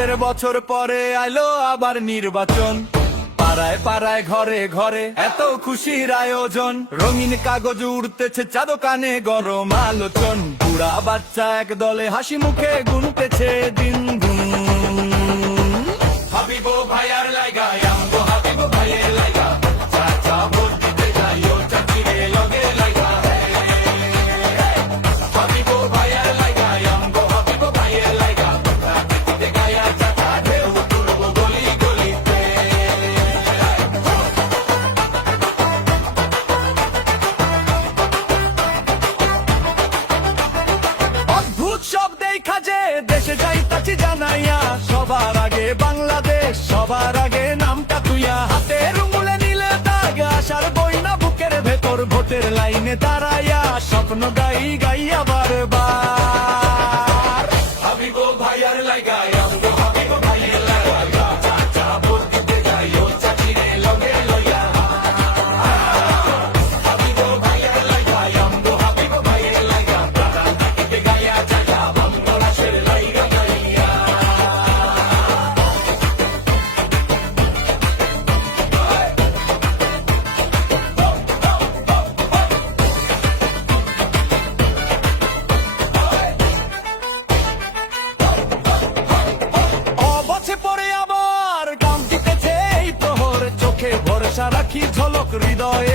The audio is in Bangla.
17 বছর পরে আইলো আবার নির্বাচন, পাড়ায় পাড়ায় ঘরে ঘরে এত খুশির আয়োজন, রঙিন কাগজ উড়তেছে চাঁদ কানে গরম আলোচন, বুড়া বাচ্চা এক দলে হাসি মুখে গুনতেছে দিন গুন। হাবিব ভাইয়ার লাইগা আমগো হাবিব ভাইয়ের লাইগা, চাচা ভোট দিতে যাইও চাচিরে লগে লাইগা, হাবিব ভাইয়ার লাইগা আমগো হাবিব ভাইয়ের লাইগা, দিতে গায়া চাচা ঢেউ তুলবো গলি গলিতে। অদ্ভুত সব দেখা যে দেশে যাইতাছি জানাইয়া, সবার আগে বাংলাদেশ সবার আগে নামটা তুইয়া, হাতের উঙ্গুলে নিলে দাগ আসার বইনা বুকের ভেতর, ভোটের লাইনে দাঁড়াইয়া স্বপ্ন গাই গাইয়া বারবার। হাবিব ভাইয়ার লাইগা আমগো হাবিব ভাইয়ের লাইগা, চাচা ভোট দিতে যাইও চাচিরে লগে লইয়া, হাবিব ভাইয়ার লাইগা আমগো হাবিব ভাইয়ের লাইগা, দিতে গায়া চাচা বাংলাদেশের লাইগা গাইয়া। অবছে পরে আবার গাম দিতেছে এই প্রহর, চোখে ভরসা রাখি ঝলক হৃদয়ে